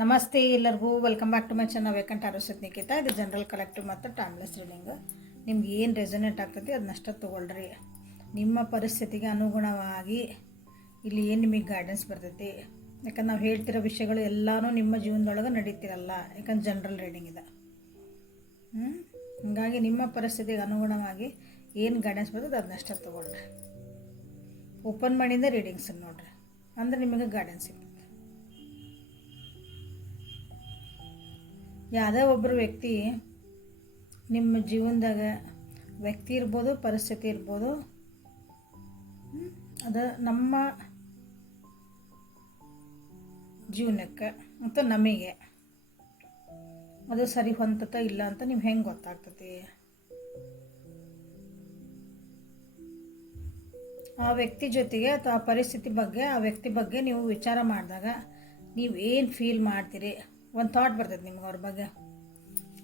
ನಮಸ್ತೆ ಎಲ್ಲರಿಗೂ welcome back to my channel ವೇಕಂಟ್ ಆರೋಗ್ಯ ನಿಖಿತಾ. ಇದು ಜನರಲ್ ಕಲೆಕ್ಟಿವ್ ಮತ್ತು ಟೈಮ್ಲೆಸ್ ರೀಡಿಂಗು. ನಿಮ್ಗೆ ಏನು ರೆಸೊನೇಟ್ ಆಗ್ತದೆ ಅದನ್ನಷ್ಟೇ ತೊಗೊಳ್ರಿ. ನಿಮ್ಮ ಪರಿಸ್ಥಿತಿಗೆ ಅನುಗುಣವಾಗಿ ಇಲ್ಲಿ ಏನು ನಿಮಗೆ ಗೈಡೆನ್ಸ್ ಬರ್ತೈತಿ. ಯಾಕಂದ್ರೆ ನಾವು ಹೇಳ್ತಿರೋ ವಿಷಯಗಳು ಎಲ್ಲನೂ ನಿಮ್ಮ ಜೀವನದೊಳಗೆ ನಡೀತಿರಲ್ಲ, ಯಾಕಂದ್ರೆ ಜನರಲ್ ರೀಡಿಂಗ್ ಇದೆ. ಹಾಗಾಗಿ ನಿಮ್ಮ ಪರಿಸ್ಥಿತಿಗೆ ಅನುಗುಣವಾಗಿ ಏನು ಗೈಡೆನ್ಸ್ ಬರ್ತದೆ ಅದನ್ನಷ್ಟೇ ತೊಗೊಳ್ರಿ. ಓಪನ್ ಮಾಡಿಂದ ರೀಡಿಂಗ್ಸ್ ನೋಡಿರಿ, ಅಂದರೆ ನಿಮಗೆ ಗೈಡೆನ್ಸ್ ಸಿಗ್ತದೆ. ಯಾವುದೇ ಒಬ್ಬರು ವ್ಯಕ್ತಿ ನಿಮ್ಮ ಜೀವನದಾಗ ವ್ಯಕ್ತಿ ಇರ್ಬೋದು, ಪರಿಸ್ಥಿತಿ ಇರ್ಬೋದು, ಅದು ನಮ್ಮ ಜೀವನಕ್ಕೆ ಮತ್ತು ನಮಗೆ ಅದು ಸರಿ ಹೊಂದತ ಇಲ್ಲ ಅಂತ ನೀವು ಹೆಂಗೆ ಗೊತ್ತಾಗ್ತತಿ? ಆ ವ್ಯಕ್ತಿ ಜೊತೆಗೆ ಅಥವಾ ಆ ಪರಿಸ್ಥಿತಿ ಬಗ್ಗೆ, ಆ ವ್ಯಕ್ತಿ ಬಗ್ಗೆ ನೀವು ವಿಚಾರ ಮಾಡಿದಾಗ ನೀವು ಏನು ಫೀಲ್ ಮಾಡ್ತೀರಿ, ಒಂದು ಥಾಟ್ ಬರ್ತೈತೆ ನಿಮ್ಗೆ ಅವ್ರ ಬಗ್ಗೆ,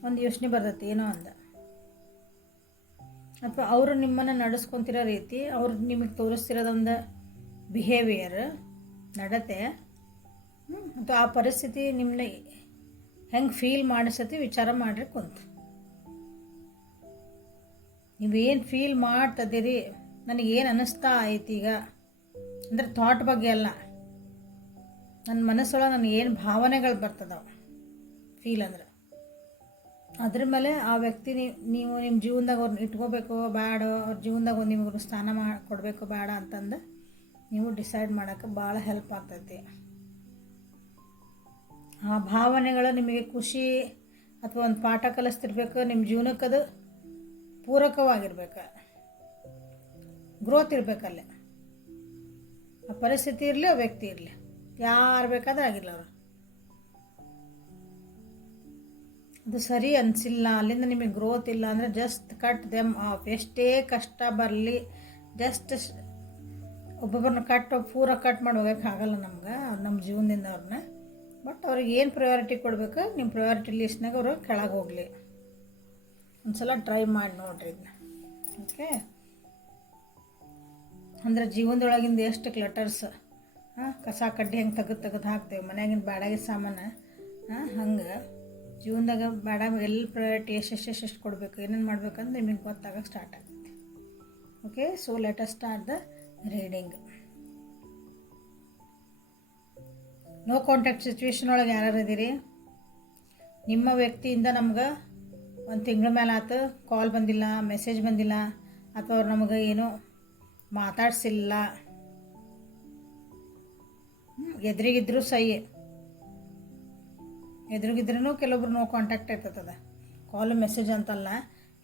ಒಂದು ಯೋಚನೆ ಬರ್ತೈತಿ ಏನೋ ಒಂದು, ಅಥವಾ ಅವರು ನಿಮ್ಮನ್ನು ನಡೆಸ್ಕೊತಿರೋ ರೀತಿ, ಅವ್ರು ನಿಮಗೆ ತೋರಿಸ್ತಿರೋದೊಂದು ಬಿಹೇವಿಯರ್, ನಡತೆ, ಅಥವಾ ಆ ಪರಿಸ್ಥಿತಿ ನಿಮ್ಮನ್ನ ಹೆಂಗೆ ಫೀಲ್ ಮಾಡಿಸತಿ ವಿಚಾರ ಮಾಡಿರಿ ಕುಂತು. ನೀವೇನು ಫೀಲ್ ಮಾಡ್ತದಿರಿ, ನನಗೇನು ಅನ್ನಿಸ್ತಾ ಐತಿ ಈಗ, ಅಂದರೆ ಥಾಟ್ ಬಗ್ಗೆ ಅಲ್ಲ, ನನ್ನ ಮನಸ್ಸೊಳಗೆ ನನಗೇನು ಭಾವನೆಗಳು ಬರ್ತದವ ಫೀಲ್ ಅಂದ್ರೆ, ಅದ್ರ ಮೇಲೆ ಆ ವ್ಯಕ್ತಿ ನೀವು ನಿಮ್ಮ ಜೀವನದಾಗ ಅವ್ರನ್ನ ಇಟ್ಕೋಬೇಕು ಬೇಡ, ಅವ್ರ ಜೀವನದಾಗ ಒಂದು ನಿಮಗೆ ಸ್ಥಾನ ಕೊಡಬೇಕು ಬೇಡ ಅಂತಂದು ನೀವು ಡಿಸೈಡ್ ಮಾಡೋಕ್ಕೆ ಭಾಳ ಹೆಲ್ಪ್ ಆಗ್ತೈತಿ. ಆ ಭಾವನೆಗಳು ನಿಮಗೆ ಖುಷಿ ಅಥವಾ ಒಂದು ಪಾಠ ಕಲಿಸ್ತಿರ್ಬೇಕು, ನಿಮ್ಮ ಜೀವನಕ್ಕೆ ಅದು ಪೂರಕವಾಗಿರ್ಬೇಕು, ಗ್ರೋತ್ ಇರಬೇಕಲ್ಲೇ. ಆ ಪರಿಸ್ಥಿತಿ ಇರಲಿ, ಆ ವ್ಯಕ್ತಿ ಇರಲಿ, ಯಾರು ಬೇಕಾದ್ರೆ ಆಗಿಲ್ಲ ಅವರು, ಅದು ಸರಿ ಅನಿಸಿಲ್ಲ, ಅಲ್ಲಿಂದ ನಿಮಗೆ ಗ್ರೋತ್ ಇಲ್ಲ ಅಂದರೆ ಜಸ್ಟ್ ಕಟ್ ದೆಮ್ ಆಫ್. ಎಷ್ಟೇ ಕಷ್ಟ ಬರಲಿ, ಜಸ್ಟ್ ಒಬ್ಬೊಬ್ಬರನ್ನ ಪೂರ ಕಟ್ ಮಾಡಿ ಹೋಗೋಕ್ಕಾಗಲ್ಲ ನಮ್ಗೆ ನಮ್ಮ ಜೀವನದಿಂದ ಅವ್ರನ್ನ. ಬಟ್ ಅವ್ರಿಗೆ ಏನು ಪ್ರಯಾರಿಟಿ ಕೊಡಬೇಕು, ನಿಮ್ಮ ಪ್ರಯಾರಿಟಿ ಲಿಸ್ಟ್ನಾಗ ಅವರು ಕೆಳಗೆ ಹೋಗಲಿ. ಒಂದು ಸಲ ಟ್ರೈ ಮಾಡಿ ನೋಡಿರಿ ಇದನ್ನ. ಓಕೆ, ಅಂದರೆ ಜೀವನದೊಳಗಿಂದ ಎಷ್ಟು ಕ್ಲಟರ್ಸ್, ಕಸ ಕಡ್ಡಿ ಹೆಂಗೆ ತೆಗೆದು ಹಾಕ್ತೇವೆ ಮನ್ಯಾಗಿನ ಬ್ಯಾಡಾಗಿ ಸಾಮಾನು, ಹಂಗೆ ಜೀವನದಾಗ ಬೇಡ ಎಲ್ಲಿ ಪ್ರಯಾರಿಟಿ ಎಷ್ಟು ಕೊಡಬೇಕು, ಏನೇನು ಮಾಡ್ಬೇಕಂದ್ರೆ ನಿಮಗೆ ಗೊತ್ತಾಗೋಕ್ಕೆ ಸ್ಟಾರ್ಟ್ ಆಗುತ್ತೆ. Okay, so let us start the reading. No contact situation ಒಳಗೆ ಯಾರು ಇದ್ದೀರಿ? ನಿಮ್ಮ ವ್ಯಕ್ತಿಯಿಂದ ನಮ್ಗೆ ಒಂದು ತಿಂಗಳ ಮೇಲೆ ಆಯ್ತು ಕಾಲ್ ಬಂದಿಲ್ಲ, ಮೆಸೇಜ್ ಬಂದಿಲ್ಲ, ಅಥವಾ ಅವ್ರು ನಮಗೆ ಏನೋ ಮಾತಾಡ್ಸಿಲ್ಲ, ಎದುರಿಗಿದ್ರು ಸಹಿ, ಎದುರಿಗಿದ್ರೂ ಕೆಲವೊಬ್ರು ನೋ ಕಾಂಟ್ಯಾಕ್ಟ್ ಇರ್ತದೆ. ಕಾಲು ಮೆಸೇಜ್ ಅಂತಲ್ಲ,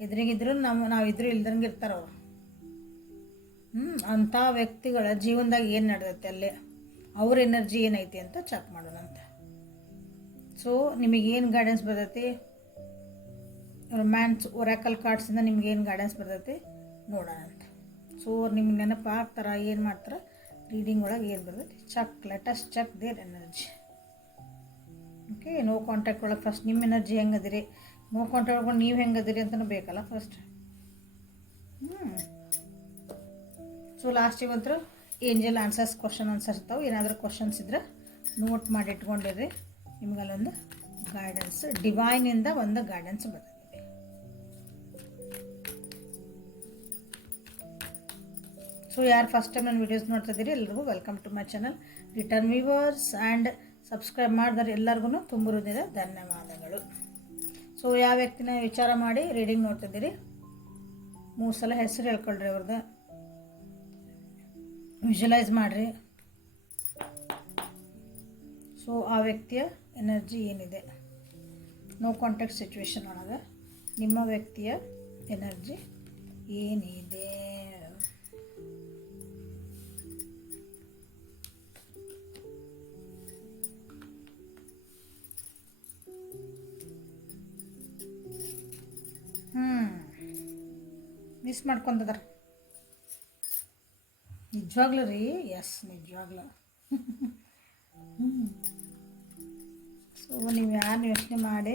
ಎದುರಿಗಿದ್ರು ನಾವಿದ್ರು ಇಲ್ದಂಗೆ ಇರ್ತಾರೆ ಅವರು. ಅಂಥ ವ್ಯಕ್ತಿಗಳ ಜೀವನದಾಗ ಏನು ನಡೆದೈತೆ ಅಲ್ಲಿ, ಅವ್ರ ಎನರ್ಜಿ ಏನೈತಿ ಅಂತ ಚೆಕ್ ಮಾಡೋಣಂತ. ಸೊ ನಿಮಗೇನು ಗೈಡೆನ್ಸ್ ಬರ್ತೈತಿ, ರೊಮ್ಯಾನ್ಸ್ ಒರಾಕಲ್ ಕಾರ್ಡ್ಸಿಂದ ನಿಮ್ಗೇನು ಗೈಡೆನ್ಸ್ ಬರ್ತೈತಿ ನೋಡೋಣಂತ. ಸೊ ನಿಮ್ಗೆ ನೆನಪು ಆಗ್ತಾರ, ಏನು ಮಾಡ್ತಾರೆ ರೀಡಿಂಗ್ ಒಳಗೆ ಏನು ಬರ್ತೈತಿ. Let us check there energy. Okay, no contact ಒಳಗೆ ಫಸ್ಟ್ ನಿಮ್ಮ ಎನರ್ಜಿ ಹೆಂಗದಿರಿ, ನೋ ಕಾಂಟ್ಯಾಕ್ಟ್ ಒಳಗೆ ನೀವು ಹೆಂಗದಿರಿ ಅಂತಲೂ ಬೇಕಲ್ಲ ಫಸ್ಟ್. ಸೊ ಲಾಸ್ಟಿಗಂತೂ ಏಂಜಲ್ ಆನ್ಸರ್ಸ್ ಇರ್ತಾವೆ. ಏನಾದರೂ ಕ್ವಶನ್ಸ್ ಇದ್ದರೆ ನೋಟ್ ಮಾಡಿ ಇಟ್ಕೊಂಡಿರಿ, ನಿಮ್ಗಲ್ಲೊಂದು ಗೈಡೆನ್ಸ್ ಡಿವೈನಿಂದ ಒಂದು ಗೈಡೆನ್ಸ್ ಬರ್ತದೆ. ಸೊ ಯಾರು ಫಸ್ಟ್ ಟೈಮ್ ನನ್ನ ವೀಡಿಯೋಸ್ ನೋಡ್ತಿದ್ದೀರಿ ಎಲ್ರಿಗೂ welcome to my channel. Return viewers and subscribe ಮಾಡಿದ್ರೆ ಎಲ್ಲರಿಗೂ ತುಂಬ ಹೃದಯದ ಧನ್ಯವಾದಗಳು. ಸೊ ಯಾವ ವ್ಯಕ್ತಿನ ವಿಚಾರ ಮಾಡಿ ರೀಡಿಂಗ್ ನೋಡ್ತಿದ್ದೀರಿ 3 ಸಲ ಹೆಸರು ಹೇಳ್ಕೊಳ್ರಿ, ಅವ್ರದ್ದು ವಿಜುವಲೈಸ್ ಮಾಡಿರಿ. ಸೊ ಆ ವ್ಯಕ್ತಿಯ ಎನರ್ಜಿ ಏನಿದೆ, ನೋ ಕಾಂಟ್ಯಾಕ್ಟ್ ಸಿಚುವೇಶನ್ ಒಳಗೆ ನಿಮ್ಮ ವ್ಯಕ್ತಿಯ ಎನರ್ಜಿ ಏನಿದೆ. ಮಿಸ್ ಮಾಡ್ಕೊಂತದಾರ ನಿಜವಾಗ್ಲೂ ರೀ. ಎಸ್, ನಿಜವಾಗ್ಲೂ. ಸೊ ನೀವು ಯಾರು ಯೋಚನೆ ಮಾಡಿ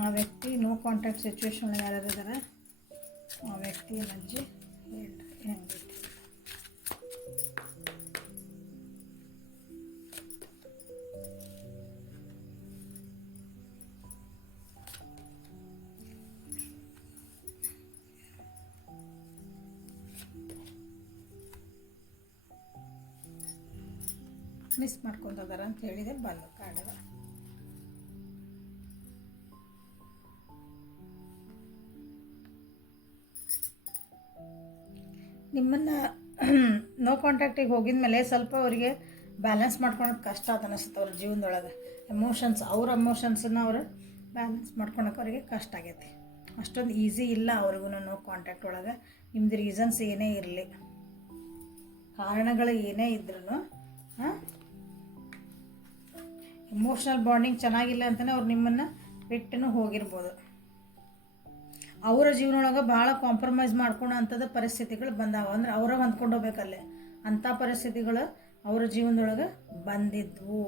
ಆ ವ್ಯಕ್ತಿ ನೋ ಕಾಂಟ್ಯಾಕ್ಟ್ ಸಿಚುವೇಶನ್ ಯಾರು ಇದ್ದಾರೆ, ಆ ವ್ಯಕ್ತಿ ಎನರ್ಜಿ ಹೆಂಗೈತಿ ಮಿಸ್ ಮಾಡ್ಕೊಂತದಾರ ಅಂತ ಹೇಳಿದೆ ಬಂದು ಕಾಡದ. ನಿಮ್ಮನ್ನು ನೋ ಕಾಂಟ್ಯಾಕ್ಟಿಗೆ ಹೋಗಿದ ಮೇಲೆ ಸ್ವಲ್ಪ ಅವರಿಗೆ ಬ್ಯಾಲೆನ್ಸ್ ಮಾಡ್ಕೊಳೋದು ಕಷ್ಟ ಅಂತ ಅನಿಸುತ್ತೆ ಅವ್ರ ಜೀವನದೊಳಗೆ. ಅವ್ರ ಎಮೋಷನ್ಸನ್ನು ಅವರು ಬ್ಯಾಲೆನ್ಸ್ ಮಾಡ್ಕೊಳಕ್ಕೆ ಅವರಿಗೆ ಕಷ್ಟ ಆಗೈತಿ. ಅಷ್ಟೊಂದು ಈಸಿ ಇಲ್ಲ ಅವ್ರಿಗೂ ನೋ ಕಾಂಟ್ಯಾಕ್ಟ್ ಒಳಗೆ. ನಿಮ್ಮದು ರೀಸನ್ಸ್ ಏನೇ ಇರಲಿ, ಕಾರಣಗಳು ಏನೇ ಇದ್ರೂ ಎಮೋಷ್ನಲ್ ಬಾಂಡಿಂಗ್ ಚೆನ್ನಾಗಿಲ್ಲ ಅಂತಲೇ ಅವ್ರು ನಿಮ್ಮನ್ನು ಬಿಟ್ಟು ಹೋಗಿರ್ಬೋದು. ಅವರ ಜೀವನೊಳಗೆ ಭಾಳ ಕಾಂಪ್ರಮೈಸ್ ಮಾಡ್ಕೊಳ್ಳೋ ಅಂಥದ್ದು ಪರಿಸ್ಥಿತಿಗಳು ಬಂದಾವ. ಅಂದ್ರೆ ಅವರ ಹೊಂದ್ಕೊಂಡು ಹೋಗ್ಬೇಕಲ್ಲೇ ಅಂಥ ಪರಿಸ್ಥಿತಿಗಳು ಅವರ ಜೀವನದೊಳಗೆ ಬಂದಿದ್ವು.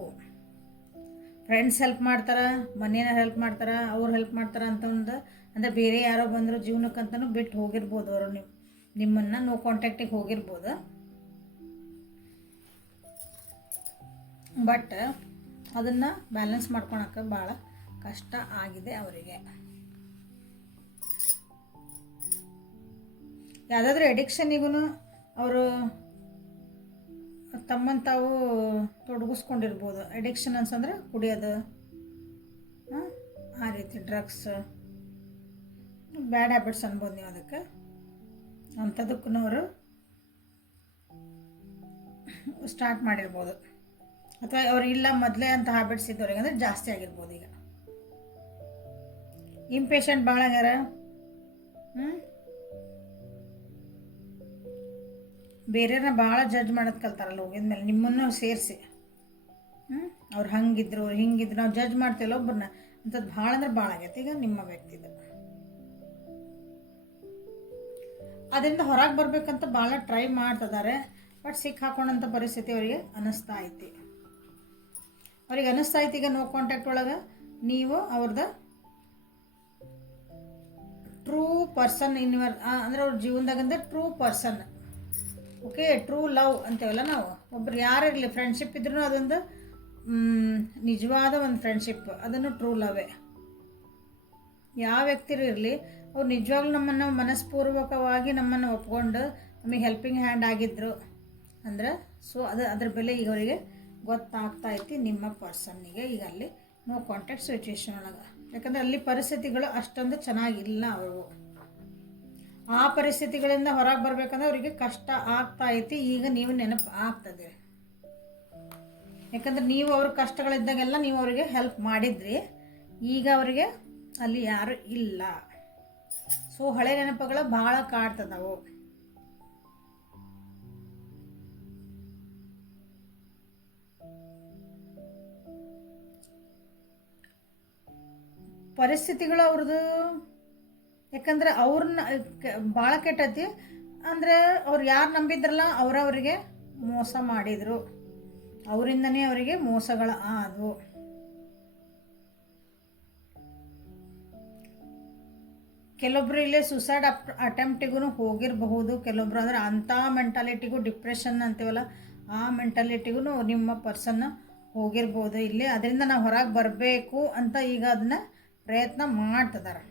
ಫ್ರೆಂಡ್ಸ್ ಹೆಲ್ಪ್ ಮಾಡ್ತಾರೆ, ಮನೇನ ಹೆಲ್ಪ್ ಮಾಡ್ತಾರೆ, ಅವ್ರು ಹೆಲ್ಪ್ ಮಾಡ್ತಾರೆ ಅಂತ ಅಂದರೆ ಬೇರೆ ಯಾರೋ ಬಂದರೂ ಜೀವನಕ್ಕಂತಲೂ ಬಿಟ್ಟು ಹೋಗಿರ್ಬೋದು. ಅವರು ನಿಮ್ಮನ್ನು ನೋ ಕಾಂಟ್ಯಾಕ್ಟಿಗೆ ಹೋಗಿರ್ಬೋದು. ಬಟ್ ಅದನ್ನು ಬ್ಯಾಲೆನ್ಸ್ ಮಾಡ್ಕೊಳಕ್ಕೆ ಭಾಳ ಕಷ್ಟ ಆಗಿದೆ ಅವರಿಗೆ. ಯಾವುದಾದ್ರೂ ಎಡಿಕ್ಷನಿಗೂ ಅವರು ತಮ್ಮನ್ನು ತಾವು ತೊಡಗಿಸ್ಕೊಂಡಿರ್ಬೋದು. ಎಡಿಕ್ಷನ್ ಅನ್ಸಂದ್ರೆ ಕುಡಿಯೋದು, ಆ ರೀತಿ ಡ್ರಗ್ಸ್, ಬ್ಯಾಡ್ ಹ್ಯಾಬಿಟ್ಸ್ ಅನ್ಬೋದು ನೀವು ಅದಕ್ಕೆ. ಅಂಥದಕ್ಕೂ ಅವರು ಸ್ಟಾರ್ಟ್ ಮಾಡಿರ್ಬೋದು. ಅಥವಾ ಅವ್ರು ಇಲ್ಲ ಮೊದಲೇ ಅಂತ ಹ್ಯಾಬಿಟ್ಸ್ ಇದ್ದವ್ರಿಗೆ ಅಂದರೆ ಜಾಸ್ತಿ ಆಗಿರ್ಬೋದು. ಈಗ ಇಂಪೇಷಂಟ್ ಭಾಳ ಆಗ್ಯಾರ. ಬೇರೆಯವ್ರನ್ನ ಭಾಳ ಜಡ್ಜ್ ಮಾಡೋದು ಕಲ್ತಾರಲ್ಲ ಹೋಗಿದ್ಮೇಲೆ, ನಿಮ್ಮನ್ನು ಸೇರಿಸಿ. ಅವ್ರು ಹಂಗಿದ್ರು ಅವ್ರು ಹಿಂಗಿದ್ರು ನಾವು ಜಡ್ಜ್ ಮಾಡ್ತೀವಲ್ಲ ಒಬ್ಬರನ್ನ, ಅಂಥದ್ದು ಭಾಳ ಅಂದ್ರೆ ಭಾಳ ಆಗೈತೆ ಈಗ ನಿಮ್ಮ ವ್ಯಕ್ತಿದು. ಅದರಿಂದ ಹೊರಗೆ ಬರ್ಬೇಕಂತ ಭಾಳ ಟ್ರೈ ಮಾಡ್ತಿದ್ದಾರೆ. ಬಟ್ ಹಾಕೋಣಂಥ ಪರಿಸ್ಥಿತಿ ಅವರಿಗೆ ಅನ್ನಿಸ್ತಾ ಐತಿ. ಅವ್ರಿಗೆ ಅನ್ನಿಸ್ತಾ ಐತಿ ಈಗ ನೋ ಕಾಂಟ್ಯಾಕ್ಟ್ ಒಳಗೆ ನೀವು ಅವ್ರದ್ದು ಟ್ರೂ ಪರ್ಸನ್ ಅಂದ್ರೆ ಅವ್ರ ಜೀವನದಾಗಂದ್ರೆ true person. Okay, true love ಅಂತೇವಲ್ಲ ನಾವು. ಒಬ್ರು ಯಾರಿರಲಿ ಫ್ರೆಂಡ್ಶಿಪ್ ಇದ್ರೂ ಅದೊಂದು ನಿಜವಾದ ಒಂದು ಫ್ರೆಂಡ್ಶಿಪ್, ಅದನ್ನು ಟ್ರೂ ಲವೇ. ಯಾವ ವ್ಯಕ್ತಿರು ಇರಲಿ ಅವ್ರು ನಿಜವಾಗ್ಲೂ ನಮ್ಮನ್ನು ಮನಸ್ಪೂರ್ವಕವಾಗಿ ನಮ್ಮನ್ನು ಒಪ್ಕೊಂಡು ನಮಗೆ ಹೆಲ್ಪಿಂಗ್ ಹ್ಯಾಂಡ್ ಆಗಿದ್ರು ಅಂದ್ರೆ ಅದ್ರ ಬೆಲೆ ಈಗ ಅವರಿಗೆ ಗೊತ್ತಾಗ್ತಾ ಐತಿ. ನಿಮ್ಮ ಪರ್ಸನ್ನಿಗೆ ಈಗ ಅಲ್ಲಿ ನೋ ಕಾಂಟ್ಯಾಕ್ಟ್ ಸಿಚುವೇಶನ್ ಒಳಗೆ, ಯಾಕಂದರೆ ಅಲ್ಲಿ ಪರಿಸ್ಥಿತಿಗಳು ಅಷ್ಟೊಂದು ಚೆನ್ನಾಗಿಲ್ಲ ಅವ್ರಿಗೂ. ಆ ಪರಿಸ್ಥಿತಿಗಳಿಂದ ಹೊರಗೆ ಬರ್ಬೇಕಂದ್ರೆ ಅವರಿಗೆ ಕಷ್ಟ ಆಗ್ತಾ ಐತಿ. ಈಗ ನೀವು ನೆನಪು ಆಗ್ತದೆ, ಯಾಕಂದ್ರೆ ನೀವು ಅವ್ರ ಕಷ್ಟಗಳಿದ್ದಾಗೆಲ್ಲ ನೀವು ಅವರಿಗೆ ಹೆಲ್ಪ್ ಮಾಡಿದ್ರಿ. ಈಗ ಅವರಿಗೆ ಅಲ್ಲಿ ಯಾರು ಇಲ್ಲ. ಹಳೆ ನೆನಪುಗಳು ಭಾಳ ಕಾಡ್ತದವು. ಪರಿಸ್ಥಿತಿಗಳು ಅವ್ರದ್ದು, ಯಾಕಂದ್ರೆ ಅವ್ರನ್ನ ಭಾಳ ಕೆಟ್ಟತಿ. ಅಂದರೆ ಅವ್ರು ಯಾರು ನಂಬಿದ್ರಲ್ಲ ಅವರವರಿಗೆ ಮೋಸ ಮಾಡಿದರು, ಅವರಿಂದನೇ ಅವರಿಗೆ ಮೋಸಗಳು ಆದವು. ಕೆಲವೊಬ್ರು ಇಲ್ಲೇ ಸುಸೈಡ್ ಅಟೆಂಪ್ಟಿಗೂ ಹೋಗಿರಬಹುದು. ಕೆಲವೊಬ್ರು ಅಂದ್ರೆ ಅಂಥ ಮೆಂಟಾಲಿಟಿಗೂ, ಡಿಪ್ರೆಷನ್ ಅಂತೀವಲ್ಲ ಆ ಮೆಂಟಾಲಿಟಿಗೂ ನಿಮ್ಮ ಪರ್ಸನ್ ಹೋಗಿರ್ಬೋದು ಇಲ್ಲೇ. ಅದರಿಂದ ನಾವು ಹೊರಗೆ ಬರಬೇಕು ಅಂತ ಈಗ ಅದನ್ನ ಪ್ರಯತ್ನ ಮಾಡ್ತಿದ್ದಾರೆ.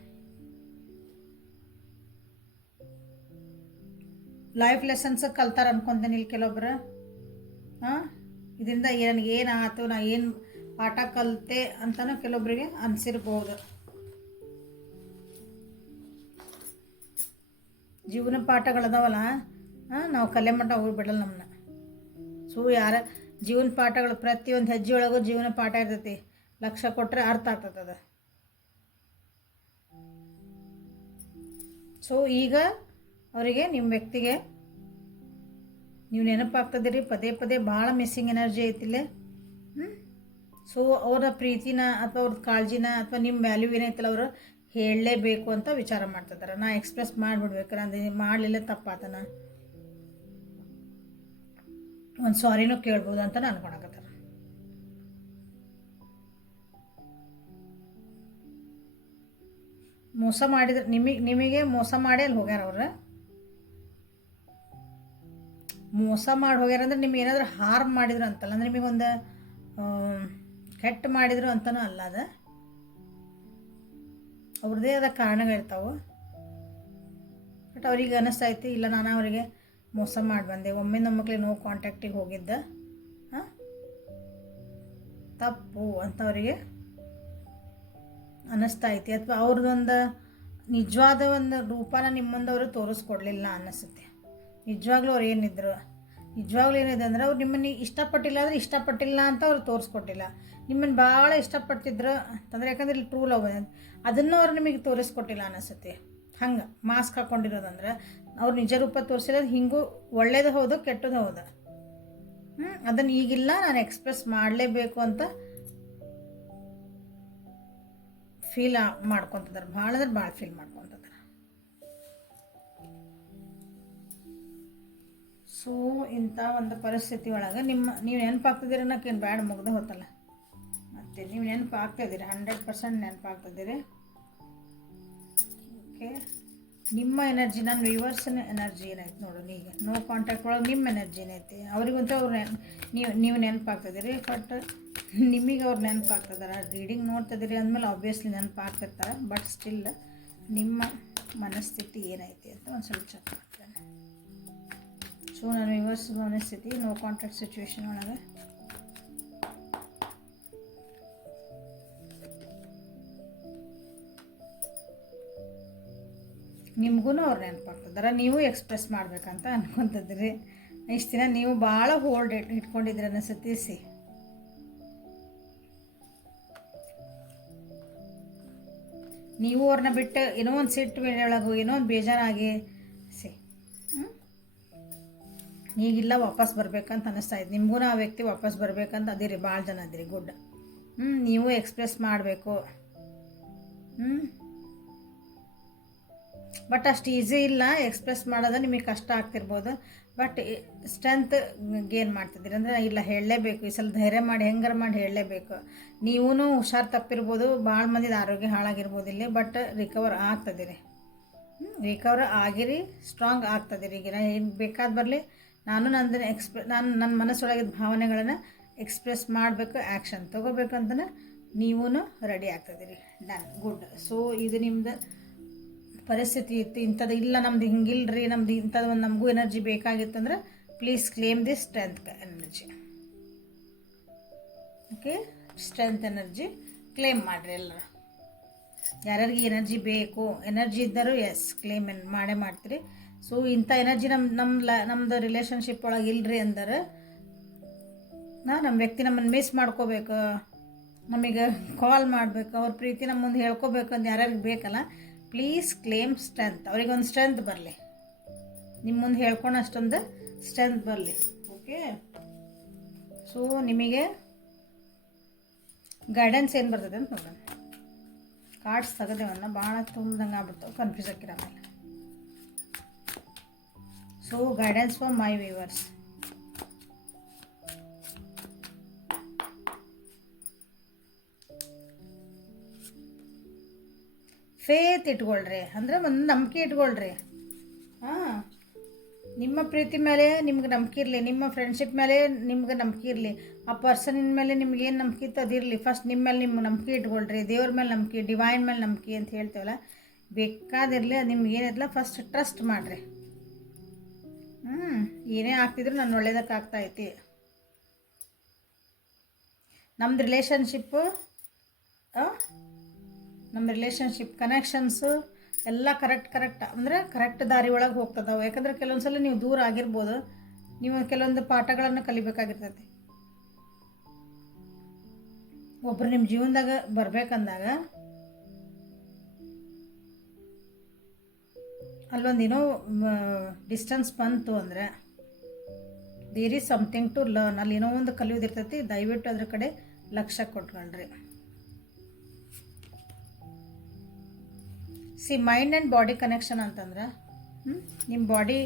ಲೈಫ್ ಲೆಸನ್ಸ್ ಕಲ್ತಾರೆ ಅನ್ಕೊತೀನಿ ಇಲ್ಲಿ ಕೆಲವೊಬ್ರು. ಇದರಿಂದ ಏನಾಯ್ತು, ನಾ ಏನು ಪಾಠ ಕಲಿತೆ ಅಂತಲೂ ಕೆಲವೊಬ್ಬರಿಗೆ ಅನಿಸಿರ್ಬೋದು. ಜೀವನ ಪಾಠಗಳದಾವಲ್ಲ, ನಾವು ಕಲೆ ಮಟ್ಟ ಹೋಗ್ಬಿಡಲ್ಲ ನಮ್ಮನ್ನ. ಯಾರ ಜೀವನ ಪಾಠಗಳು ಪ್ರತಿಯೊಂದು ಹೆಜ್ಜೆ ಒಳಗೂ ಜೀವನ ಪಾಠ ಇರ್ತೈತಿ. ಲಕ್ಷ ಕೊಟ್ಟರೆ ಅರ್ಥ ಆಗ್ತದ. ಈಗ ಅವರಿಗೆ ನಿಮ್ಮ ವ್ಯಕ್ತಿಗೆ ನೀವು ನೆನಪಾಗ್ತದಿರಿ. ಪದೇ ಪದೇ ಭಾಳ ಮಿಸ್ಸಿಂಗ್ ಎನರ್ಜಿ ಐತಿಲ್ಲ. ಅವರ ಪ್ರೀತಿನ ಅಥವಾ ಅವ್ರದ್ದು ಕಾಳಜಿನ ಅಥವಾ ನಿಮ್ಮ ವ್ಯಾಲ್ಯೂ ಏನೈತಲ್ಲ ಅವರು ಹೇಳಲೇಬೇಕು ಅಂತ ವಿಚಾರ ಮಾಡ್ತಿದ್ದಾರೆ. ನಾ ಎಕ್ಸ್ಪ್ರೆಸ್ ಮಾಡಿಬಿಡ್ಬೇಕು, ನಾನು ಮಾಡಲಿಲ್ಲ ತಪ್ಪಾತನ, ಒಂದು ಸಾರಿನೂ ಕೇಳ್ಬೋದು ಅಂತ ಅನ್ಕೊಳಕತ್ತಾರ. ಮೋಸ ಮಾಡಿದ್ರೆ ನಿಮಗೆ ಮೋಸ ಮಾಡಿ ಅಲ್ಲಿ ಹೋಗ್ಯಾರ ಅವ್ರು. ಮೋಸ ಮಾಡಿ ಹೋಗ್ಯಾರಂದ್ರೆ ನಿಮ್ಗೆ ಏನಾದರೂ ಹಾರ್ಮ್ ಮಾಡಿದ್ರು ಅಂತಲ್ಲ, ಅಂದ್ರೆ ನಿಮಗೊಂದು ಕೆಟ್ಟ ಮಾಡಿದ್ರು ಅಂತನೂ ಅಲ್ಲ. ಅದು ಅವ್ರದ್ದೇ ಆದ ಕಾರಣಗಳಿರ್ತಾವೆ. ಬಟ್ ಅವ್ರಿಗೆ ಅನ್ನಿಸ್ತೈತಿ, ಇಲ್ಲ ನಾನು ಅವರಿಗೆ ಮೋಸ ಮಾಡಿ ಬಂದೆ, ಒಮ್ಮೆ ನಮ್ಮ ಮಕ್ಳಿಗೆ ನೋ ಕಾಂಟ್ಯಾಕ್ಟಿಗೆ ಹೋಗಿದ್ದ ತಪ್ಪು ಅಂತ ಅವರಿಗೆ ಅನ್ನಿಸ್ತೈತಿ. ಅಥವಾ ಅವ್ರದ್ದೊಂದು ನಿಜವಾದ ಒಂದು ರೂಪನ ನಿಮ್ಮ ಮುಂದೆ ಅವರು ತೋರಿಸ್ಕೊಡ್ಲಿಲ್ಲ ಅನ್ನಿಸುತ್ತೆ. ನಿಜವಾಗ್ಲೂ ಅವ್ರು ಏನಿದ್ರು, ನಿಜವಾಗ್ಲೂ ಏನಿದೆ ಅಂದ್ರೆ ಅವ್ರು ನಿಮ್ಮನ್ನು ಇಷ್ಟಪಟ್ಟಿಲ್ಲ ಅಂದರೆ ಇಷ್ಟಪಟ್ಟಿಲ್ಲ ಅಂತ ಅವ್ರು ತೋರಿಸ್ಕೊಟ್ಟಿಲ್ಲ. ನಿಮ್ಮನ್ನು ಭಾಳ ಇಷ್ಟಪಡ್ತಿದ್ರು ಅಂತಂದ್ರೆ, ಯಾಕಂದ್ರೆ ಇಲ್ಲಿ ಟ್ರೂ ಲವ್ ಅದನ್ನು ಅವ್ರು ನಿಮಗೆ ತೋರಿಸ್ಕೊಟ್ಟಿಲ್ಲ ಅನ್ನಿಸುತ್ತೆ. ಹಂಗೆ ಮಾಸ್ಕ್ ಹಾಕ್ಕೊಂಡಿರೋದಂದ್ರೆ ಅವ್ರು ನಿಜ ರೂಪ ತೋರಿಸಿರೋದು ಹಿಂಗೂ ಒಳ್ಳೇದು ಹೌದು ಕೆಟ್ಟದ್ದು ಹೌದು. ಅದನ್ನು ಈಗಿಲ್ಲ ನಾನು ಎಕ್ಸ್ಪ್ರೆಸ್ ಮಾಡಲೇಬೇಕು ಅಂತ ಫೀಲ್ ಮಾಡ್ಕೊತಿದ್ದಾರೆ. ಭಾಳ ಅಂದ್ರೆ ಭಾಳ ಫೀಲ್ ಮಾಡ್ಕೊತಿದ್ದಾರೆ. ಸೊ ಇಂಥ ಒಂದು ಪರಿಸ್ಥಿತಿ ಒಳಗೆ ನೀವು ನೆನಪಾಗ್ತಿದ್ದೀರಿ ಅನ್ನೋಕ್ಕೇನು ಬ್ಯಾಡ್ ಮುಗ್ದು ಹೋತಲ್ಲ. ಮತ್ತು ನೀವು ನೆನಪಾಗ್ತಾಯಿದ್ದೀರಿ, 100% ನೆನಪಾಗ್ತಿದ್ದೀರಿ. ಓಕೆ, ನಿಮ್ಮ ಎನರ್ಜಿ, ನನ್ನ ವ್ಯೂವರ್ಸ್ನ ಎನರ್ಜಿ ಏನೈತೆ ನೋಡೋಣ. ಈಗ ನೋ ಕಾಂಟ್ಯಾಕ್ಟ್ ಒಳಗೆ ನಿಮ್ಮ ಎನರ್ಜಿ ಏನೈತಿ, ಅವ್ರಿಗಂತೂ ಅವ್ರು ನೀವು ನೆನಪಾಗ್ತಿದ್ದೀರಿ. ಬಟ್ ನಿಮಗೆ ಅವ್ರು ನೆನಪಾಗ್ತಿದ್ದಾರೆ. ರೀಡಿಂಗ್ ನೋಡ್ತಿದ್ದೀರಿ ಅಂದಮೇಲೆ ಆಬ್ವಿಯಸ್ಲಿ ನೆನಪಾಗ್ತಿರ್ತಾರೆ. ಬಟ್ ಸ್ಟಿಲ್ ನಿಮ್ಮ ಮನಸ್ಥಿತಿ ಏನೈತಿ ಅಂತ ಒಂದು ಸ್ವಲ್ಪ ಚೆಕ್ ಮಾಡ್ತೇನೆ. ಸೊ ನನ್ನ ವ್ಯೂವರ್ಸ್ ಮನಸ್ಥಿತಿ ನೋ ಕಾಂಟ್ಯಾಕ್ಟ್ ಸಿಚುವೇಶನ್ ಒಳಗೆ ನಿಮಗೂ ಅವ್ರು ನೆನಪಾಗ್ತಿದ್ದಾರೆ. ನೀವು ಎಕ್ಸ್ಪ್ರೆಸ್ ಮಾಡ್ಬೇಕಂತ ಅನ್ಕೊತಿದ್ರಿ. ಇಷ್ಟು ದಿನ ನೀವು ಭಾಳ ಹೋಲ್ಡ್ ಇಟ್ಕೊಂಡಿದ್ರಿ ಅನ್ನಿಸುತ್ತೆ. ನೀವು ಅವ್ರನ್ನ ಬಿಟ್ಟು ಏನೋ ಒಂದು ಸಿಟ್ಟು ಒಳಗು ಏನೋ ಒಂದು ಬೇಜಾರಾಗಿ ಈಗಿಲ್ಲ ವಾಪಸ್ ಬರ್ಬೇಕಂತ ಅನ್ನಿಸ್ತಾ ಇದ್ದು. ನಿಮಗೂ ಆ ವ್ಯಕ್ತಿ ವಾಪಸ್ ಬರ್ಬೇಕಂತ ಅದಿರಿ, ಭಾಳ ಜನ ಅದಿರಿ. ಗುಡ್. ನೀವು ಎಕ್ಸ್ಪ್ರೆಸ್ ಮಾಡಬೇಕು. ಬಟ್ ಅಷ್ಟು ಈಸಿ ಇಲ್ಲ ಎಕ್ಸ್ಪ್ರೆಸ್ ಮಾಡೋದು. ನಿಮಗೆ ಕಷ್ಟ ಆಗ್ತಿರ್ಬೋದು. ಬಟ್ ಸ್ಟ್ರೆಂತ್ ಗೇನ್ ಮಾಡ್ತಿದ್ದೀರಿ ಅಂದರೆ ಇಲ್ಲ ಹೇಳಲೇಬೇಕು, ಈ ಸಲ ಧೈರ್ಯ ಮಾಡಿ ಹೆಂಗಾರ ಮಾಡಿ ಹೇಳಲೇಬೇಕು. ನೀವೂ ಹುಷಾರು ತಪ್ಪಿರ್ಬೋದು, ಭಾಳ ಮಂದಿದ ಆರೋಗ್ಯ ಹಾಳಾಗಿರ್ಬೋದು ಇಲ್ಲಿ. ಬಟ್ ರಿಕವರ್ ಆಗ್ತದಿರಿ, ರಿಕವರ್ ಆಗಿರಿ, ಸ್ಟ್ರಾಂಗ್ ಆಗ್ತದಿರಿ. ಈಗ ಏನು ಬೇಕಾದ ಬರಲಿ, ನಾನು ನನ್ನ ಮನಸ್ಸೊಳಗಿದ್ದ ಭಾವನೆಗಳನ್ನು ಎಕ್ಸ್ಪ್ರೆಸ್ ಮಾಡಬೇಕು, ಆ್ಯಕ್ಷನ್ ತೊಗೋಬೇಕು ಅಂತಲೇ ನೀವೂ ರೆಡಿ ಆಗ್ತದಿರಿ. Done, good. ಸೊ ಇದು ನಿಮ್ದು ಪರಿಸ್ಥಿತಿ ಇತ್ತು, ಇಂಥದ್ದು ಇಲ್ಲ ನಮ್ದು ಹಿಂಗಿಲ್ರಿ, ನಮ್ದು ಇಂಥದ್ದು ಒಂದು ನಮಗೂ ಎನರ್ಜಿ ಬೇಕಾಗಿತ್ತಂದ್ರೆ please claim this strength energy. Okay, strength energy claim ಮಾಡಿರಿ ಎಲ್ಲರೂ. ಯಾರ್ಯಾರಿಗೆ ಎನರ್ಜಿ ಬೇಕು, ಎನರ್ಜಿ ಇದ್ದರೂ ಎಸ್ ಕ್ಲೇಮ್ ಮಾಡೇ ಮಾಡ್ತೀರಿ. ಸೊ ಇಂಥ ಎನರ್ಜಿ ನಮ್ಮದು ರಿಲೇಷನ್ಶಿಪ್ ಒಳಗೆ ಇಲ್ಲರಿ ಅಂದ್ರೆ ನಮ್ಮ ವ್ಯಕ್ತಿ ನಮ್ಮನ್ನು ಮಿಸ್ ಮಾಡ್ಕೋಬೇಕು, ನಮಗೆ ಕಾಲ್ ಮಾಡಬೇಕು, ಅವ್ರ ಪ್ರೀತಿ ನಮ್ಮ ಮುಂದೆ ಹೇಳ್ಕೋಬೇಕು ಅಂತ ಯಾರ್ಯಾರಿಗೆ ಬೇಕಲ್ಲ, ಪ್ಲೀಸ್ ಕ್ಲೇಮ್ ಸ್ಟ್ರೆಂತ್. ಅವ್ರಿಗೊಂದು ಸ್ಟ್ರೆಂತ್ ಬರಲಿ, ನಿಮ್ಮ ಮುಂದೆ ಹೇಳ್ಕೊಂಡು ಅಷ್ಟೊಂದು ಸ್ಟ್ರೆಂತ್ ಬರಲಿ. ಓಕೆ, ಸೊ ನಿಮಗೆ ಗೈಡೆನ್ಸ್ ಏನು ಬರ್ತದೆ ಅಂತ ನೋಡೋಣ. ಕಾರ್ಡ್ಸ್ ತೆಗೆದೇವನ್ನ ಭಾಳ ತುಂಬ್ದಂಗೆ ಆಗ್ಬಿಡ್ತಾವೆ, ಕನ್ಫ್ಯೂಸ್ ಆಗಿರ ಆಮೇಲೆ. So guidance for my viewers. Faith ಇಟ್ಕೊಳ್ರಿ, ಅಂದರೆ ಒಂದು ನಂಬಿಕೆ ಇಟ್ಕೊಳ್ರಿ. ನಿಮ್ಮ ಪ್ರೀತಿ ಮೇಲೆ ನಿಮ್ಗೆ ನಂಬಿಕೆ ಇರಲಿ, ನಿಮ್ಮ ಫ್ರೆಂಡ್ಶಿಪ್ ಮೇಲೆ ನಿಮ್ಗೆ ನಂಬಿಕೆ ಇರಲಿ, ಆ ಪರ್ಸನಿನ ಮೇಲೆ ನಿಮ್ಗೇನು ನಂಬಿಕೆ ಇತ್ತು ಅದಿರಲಿ. ಫಸ್ಟ್ ನಿಮ್ಮ ಮೇಲೆ ನಿಮ್ಗೆ ನಂಬಿಕೆ ಇಟ್ಕೊಳ್ರಿ, ದೇವ್ರ ಮೇಲೆ ನಂಬಿಕೆ, ಡಿವೈನ್ ಮೇಲೆ ನಂಬಿಕೆ ಅಂತ ಹೇಳ್ತೇವಲ್ಲ, ಬೇಕಾದಿರಲಿ. ಅದು ನಿಮ್ಗೆ ಏನಿರಲ್ಲ ಫಸ್ಟ್ ಟ್ರಸ್ಟ್ ಮಾಡಿರಿ. ಏನೇ ಆಗ್ತಿದ್ರು ನಾನು ಒಳ್ಳೇದಕ್ಕೆ ಆಗ್ತಾಯಿತಿ. ನಮ್ಮದು ರಿಲೇಷನ್ಶಿಪ್ ಕನೆಕ್ಷನ್ಸು ಎಲ್ಲ ಕರೆಕ್ಟ್ ಅಂದರೆ ಕರೆಕ್ಟ್ ದಾರಿ ಒಳಗೆ ಹೋಗ್ತದವು. ಯಾಕಂದರೆ ಕೆಲವೊಂದು ಸಲ ನೀವು ದೂರ ಆಗಿರ್ಬೋದು, ನೀವು ಕೆಲವೊಂದು ಪಾಠಗಳನ್ನು ಕಲಿಬೇಕಾಗಿರ್ತೈತಿ. ಒಬ್ಬರು ನಿಮ್ಮ ಜೀವನದಾಗ ಬರ್ಬೇಕಂದಾಗ ಅಲ್ಲೊಂದೇನೋ ಡಿಸ್ಟೆನ್ಸ್ ಬಂತು ಅಂದರೆ there is something to learn. ಅಲ್ಲಿ ಏನೋ ಒಂದು ಕಲಿಯೋದಿರ್ತೈತಿ. ದಯವಿಟ್ಟು ಅದ್ರ ಕಡೆ ಲಕ್ಷ್ಯ ಕೊಟ್ಕೊಳ್ರಿ. ಮೈಂಡ್ ಆ್ಯಂಡ್ ಬಾಡಿ ಕನೆಕ್ಷನ್ ಅಂತಂದ್ರೆ ನಿಮ್ಮ ಬಾಡಿ,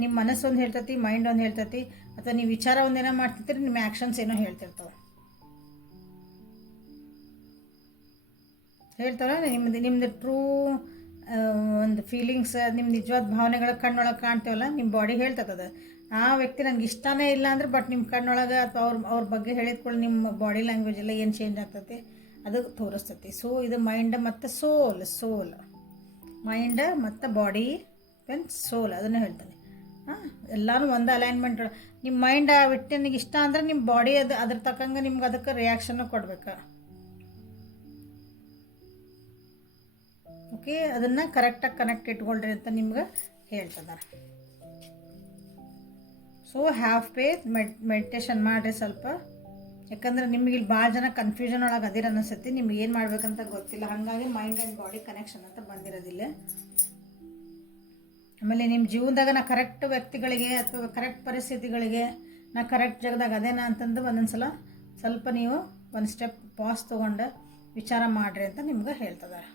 ನಿಮ್ಮ ಮನಸ್ಸು ಒಂದು ಹೇಳ್ತೈತಿ, ಮೈಂಡ್ ಒಂದು ಹೇಳ್ತೈತಿ. ಅಥವಾ ನೀವು ವಿಚಾರ ಒಂದೇನೋ ಮಾಡ್ತಿರ್ತೀರಿ, ನಿಮ್ಮ ಆ್ಯಕ್ಷನ್ಸ್ ಏನೋ ಹೇಳ್ತಾವಲ್ಲ. ನಿಮ್ಮದು ಟ್ರೂ ಒಂದು ಫೀಲಿಂಗ್ಸ್, ನಿಮ್ಮ ನಿಜವಾದ ಭಾವನೆಗಳ ಕಣ್ಣೊಳಗೆ ಕಾಣ್ತೇವಲ್ಲ, ನಿಮ್ಮ ಬಾಡಿ ಹೇಳ್ತದೆ. ಆ ವ್ಯಕ್ತಿ ನನಗೆ ಇಷ್ಟನೇ ಇಲ್ಲ ಅಂದ್ರೆ ಬಟ್ ನಿಮ್ಮ ಕಣ್ಣೊಳಗೆ ಅಥವಾ ಅವ್ರ ಬಗ್ಗೆ ಹೇಳಿದ್ಕೊಳ್ಳಿ ನಿಮ್ಮ ಬಾಡಿ ಲ್ಯಾಂಗ್ವೇಜ್ ಎಲ್ಲ ಏನು ಚೇಂಜ್ ಆಗ್ತೈತಿ ಅದು ತೋರಿಸ್ತೈತಿ. ಸೊ ಇದು ಮೈಂಡ್ ಮತ್ತು ಸೋಲ್ ಮೈಂಡ್ ಮತ್ತು ಬಾಡಿ ಪೆನ್ ಸೋಲ್ ಅದನ್ನು ಹೇಳ್ತಾನೆ. ಎಲ್ಲನೂ ಒಂದು ಅಲೈನ್ಮೆಂಟ್. ನಿಮ್ಮ ಮೈಂಡ್ ಆ ವ್ಯಕ್ತಿನಿಗೆ ಇಷ್ಟ ಅಂದರೆ ನಿಮ್ಮ ಬಾಡಿ ಅದ್ರ ತಕ್ಕಂಗೆ ನಿಮ್ಗೆ ಅದಕ್ಕೆ ರಿಯಾಕ್ಷನ್ನು ಕೊಡ್ಬೇಕು. ಓಕೆ, ಅದನ್ನು ಕರೆಕ್ಟಾಗಿ ಕನೆಕ್ಟ್ ಇಟ್ಕೊಳ್ರಿ ಅಂತ ನಿಮ್ಗೆ ಹೇಳ್ತಿದ್ದಾರೆ. ಸೊ ಹ್ಯಾವ್ ಫೇತ್, ಮೆಡಿಟೇಷನ್ ಮಾಡಿರಿ ಸ್ವಲ್ಪ. ಯಾಕಂದ್ರೆ ನಿಮಗೆ ಇಲ್ಲಿ ಭಾಳ ಜನ ಕನ್ಫ್ಯೂಷನ್ ಒಳಗೆ ಅದಿರ ಅನಿಸುತ್ತೆ, ನಿಮ್ಗೆ ಏನು ಮಾಡ್ಬೇಕಂತ ಗೊತ್ತಿಲ್ಲ. ಹಾಗಾಗಿ ಮೈಂಡ್ ಆ್ಯಂಡ್ ಬಾಡಿ ಕನೆಕ್ಷನ್ ಅಂತ ಬಂದಿರೋದಿಲ್ಲ. ಆಮೇಲೆ ನಿಮ್ಮ ಜೀವನದಾಗ ನಾ ಕರೆಕ್ಟ್ ವ್ಯಕ್ತಿಗಳಿಗೆ ಅಥವಾ ಕರೆಕ್ಟ್ ಪರಿಸ್ಥಿತಿಗಳಿಗೆ ನಾ ಕರೆಕ್ಟ್ ಜಾಗದಾಗ ಅದೇನಾ ಅಂತಂದು ಒಂದೊಂದು ಸ್ವಲ್ಪ ನೀವು ಒಂದು ಸ್ಟೆಪ್ ಪಾಸ್ ತೊಗೊಂಡು ವಿಚಾರ ಮಾಡಿರಿ ಅಂತ ನಿಮ್ಗೆ ಹೇಳ್ತಿದ್ದಾರೆ.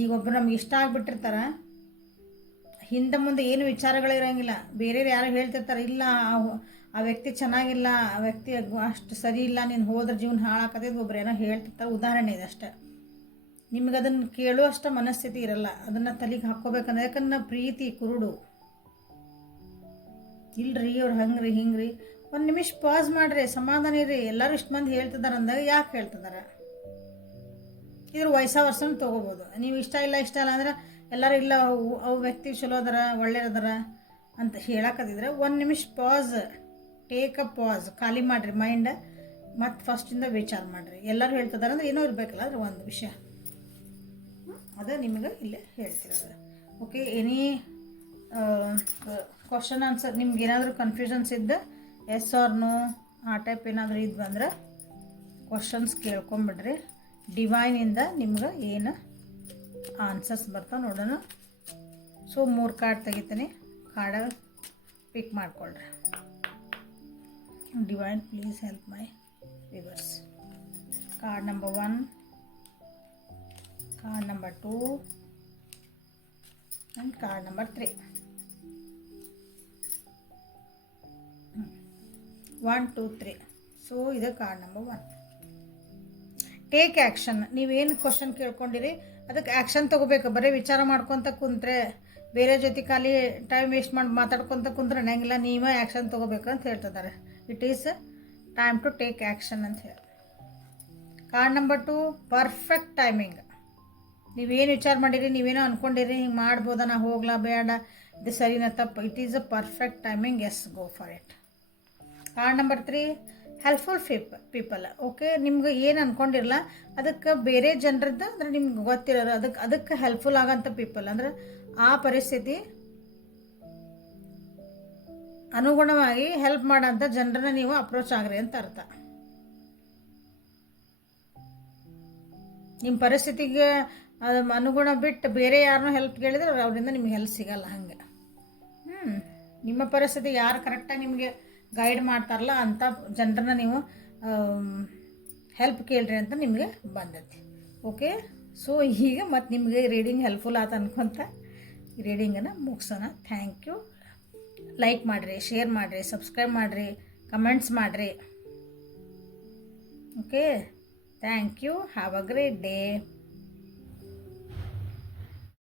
ಈಗ ಒಬ್ಬರು ನಮ್ಗೆ ಇಷ್ಟ ಆಗಿಬಿಟ್ಟಿರ್ತಾರೆ, ಹಿಂದೆ ಮುಂದೆ ಏನು ವಿಚಾರಗಳಿರೋಂಗಿಲ್ಲ. ಬೇರೆಯವ್ರು ಯಾರು ಹೇಳ್ತಿರ್ತಾರೆ, ಇಲ್ಲ ಆ ವ್ಯಕ್ತಿ ಚೆನ್ನಾಗಿಲ್ಲ, ಆ ವ್ಯಕ್ತಿ ಅಷ್ಟು ಸರಿ ಇಲ್ಲ, ನೀನು ಹೋದ್ರೆ ಜೀವನ ಹಾಳಾಕತ್ತಿದ್ದು ಒಬ್ರು ಏನೋ ಹೇಳ್ತಿರ್ತಾರೆ. ಉದಾಹರಣೆ ಇದೆ ಅಷ್ಟೇ. ನಿಮ್ಗೆ ಅದನ್ನು ಕೇಳುವಷ್ಟು ಮನಸ್ಥಿತಿ ಇರಲ್ಲ, ಅದನ್ನು ತಲೆಗೆ ಹಾಕ್ಕೋಬೇಕಂದ್ರೆ. ಯಾಕಂದ್ರೆ ಪ್ರೀತಿ ಕುರುಡು ಇಲ್ರಿ, ಅವ್ರು ಹಂಗ್ರಿ ಹಿಂಗ್ರಿ. ಒಂದು ನಿಮಿಷ ಪಾಸ್ ಮಾಡಿರಿ, ಸಮಾಧಾನ ಇರ್ರಿ. ಎಲ್ಲರೂ ಇಷ್ಟು ಮಂದಿ ಹೇಳ್ತಿದ್ದಾರೆ ಅಂದಾಗ ಯಾಕೆ ಹೇಳ್ತಿದ್ದಾರೆ? ಇದ್ರ ವರ್ಷನ ತೊಗೋಬೋದು. ನೀವು ಇಷ್ಟ ಇಲ್ಲ ಅಂದ್ರೆ ಎಲ್ಲರೂ ಇಲ್ಲ ಅವು ವ್ಯಕ್ತಿ ಚಲೋ ಅದಾರ, ಒಳ್ಳೆಯದಾರ ಅಂತ ಹೇಳಕ್ಕದಿದ್ರೆ ಒಂದು ನಿಮಿಷ ಪಾಸ್, ಟೇಕ್ ಅ ಪಾಸ್, ಖಾಲಿ ಮಾಡಿರಿ ಮೈಂಡ್. ಮತ್ತು ಫಸ್ಟಿಂದ ವಿಚಾರ ಮಾಡಿರಿ. ಎಲ್ಲರೂ ಹೇಳ್ತಿದ್ದಾರೆ ಅಂದ್ರೆ ಏನೋ ಇರಬೇಕಲ್ಲ, ಅದ್ರ ಒಂದು ವಿಷಯ ಅದು ನಿಮಗೆ ಇಲ್ಲೇ ಹೇಳ್ತಿರೋದು. ಓಕೆ, ಎನಿ ಕ್ವಶನ್ ಆನ್ಸರ್ ನಿಮ್ಗೆ ಏನಾದರೂ ಕನ್ಫ್ಯೂಷನ್ಸ್ ಇದ್ದು ಎಸ್ ಆರ್ ನೋ ಆ ಟೈಪ್ ಏನಾದರೂ ಇದ್ದು ಅಂದ್ರೆ ಕ್ವಶನ್ಸ್ ಕೇಳ್ಕೊಂಬಿಡ್ರಿ. ಡಿವೈನಿಂದ ನಿಮ್ಗೆ ಏನು ಆನ್ಸರ್ಸ್ ಬರ್ತಾವೆ ನೋಡೋಣ. ಸೊ 3 ಕಾರ್ಡ್ ತೆಗಿತೀನಿ, ಕಾರ್ಡ ಪಿಕ್ ಮಾಡ್ಕೊಳ್ರಿ. Divine please help my viewers. Card number 1, card number 2 and card number 3. 1 2 3. So ಇದು ಕಾರ್ಡ್ ನಂಬರ್ 1. Take action. ನೀವೇನು ಕ್ವಶನ್ ಕೇಳ್ಕೊಂಡಿರಿ ಅದಕ್ಕೆ ಆ್ಯಕ್ಷನ್ ತೊಗೋಬೇಕು. ಬರೀ ವಿಚಾರ ಮಾಡ್ಕೊತ ಕುಂತ್ರೆ, ಬೇರೆ ಜೊತೆ ಖಾಲಿ ಟೈಮ್ ವೇಸ್ಟ್ ಮಾಡಿ ಮಾತಾಡ್ಕೊತ ಕುಂತ್ರೆ ನಂಗಿಲ್ಲ. ನೀವೇ ಆ್ಯಕ್ಷನ್ ತೊಗೋಬೇಕು ಅಂತ ಹೇಳ್ತಿದ್ದಾರೆ. It is time to take action ಅಂತ ಹೇಳಿ. Card number 2, perfect timing. ನೀವೇನು ವಿಚಾರ ಮಾಡಿರಿ, ನೀವೇನೋ ಅಂದ್ಕೊಂಡಿರಿ, ಹಿಂಗೆ ಮಾಡ್ಬೋದ, ನಾ ಹೋಗ್ಲಾ ಬೇಡ, ಇದು ಸರಿನಾ ತಪ್ಪು, it is a perfect timing, yes go for it. Card number 3, helpful people. Okay, ನಿಮ್ಗೆ ಏನು ಅಂದ್ಕೊಂಡಿರಲ್ಲ ಅದಕ್ಕೆ ಬೇರೆ ಜನರದ್ದು ಅಂದರೆ ನಿಮ್ಗೆ ಗೊತ್ತಿರೋರು ಅದಕ್ಕೆ ಹೆಲ್ಪ್ಫುಲ್ ಆಗೋಂಥ ಪೀಪಲ್, ಅಂದ್ರೆ ಆ ಪರಿಸ್ಥಿತಿ ಅನುಗುಣವಾಗಿ ಹೆಲ್ಪ್ ಮಾಡೋಂಥ ಜನರನ್ನ ನೀವು ಅಪ್ರೋಚ್ ಆಗ್ರಿ ಅಂತ ಅರ್ಥ. ನಿಮ್ಮ ಪರಿಸ್ಥಿತಿಗೆ ಅನುಗುಣ ಬಿಟ್ಟು ಬೇರೆ ಯಾರನ್ನೂ ಹೆಲ್ಪ್ ಕೇಳಿದ್ರೆ ಅವರಿಂದ ನಿಮ್ಗೆ ಹೆಲ್ಪ್ ಸಿಗಲ್ಲ. ಹಾಗೆ ನಿಮ್ಮ ಪರಿಸ್ಥಿತಿ ಯಾರು ಕರೆಕ್ಟಾಗಿ ನಿಮಗೆ ಗೈಡ್ ಮಾಡ್ತಾರಲ್ಲ ಅಂಥ ಜನರನ್ನ ನೀವು ಹೆಲ್ಪ್ ಕೇಳ್ರಿ ಅಂತ ನಿಮಗೆ ಬಂದೈತಿ. ಓಕೆ, ಸೊ ಈಗ ಮತ್ತು ನಿಮಗೆ ರೀಡಿಂಗ್ ಹೆಲ್ಪ್ಫುಲ್ ಆತ ಅನ್ಕೊಂತ ರೀಡಿಂಗನ್ನು ಮುಗಿಸೋಣ. Thank you. ಲೈಕ್ ಮಾಡಿರಿ, ಶೇರ್ ಮಾಡಿರಿ, ಸಬ್ಸ್ಕ್ರೈಬ್ ಮಾಡಿರಿ, ಕಮೆಂಟ್ಸ್ ಮಾಡಿರಿ. Okay, thank you. Have a great day.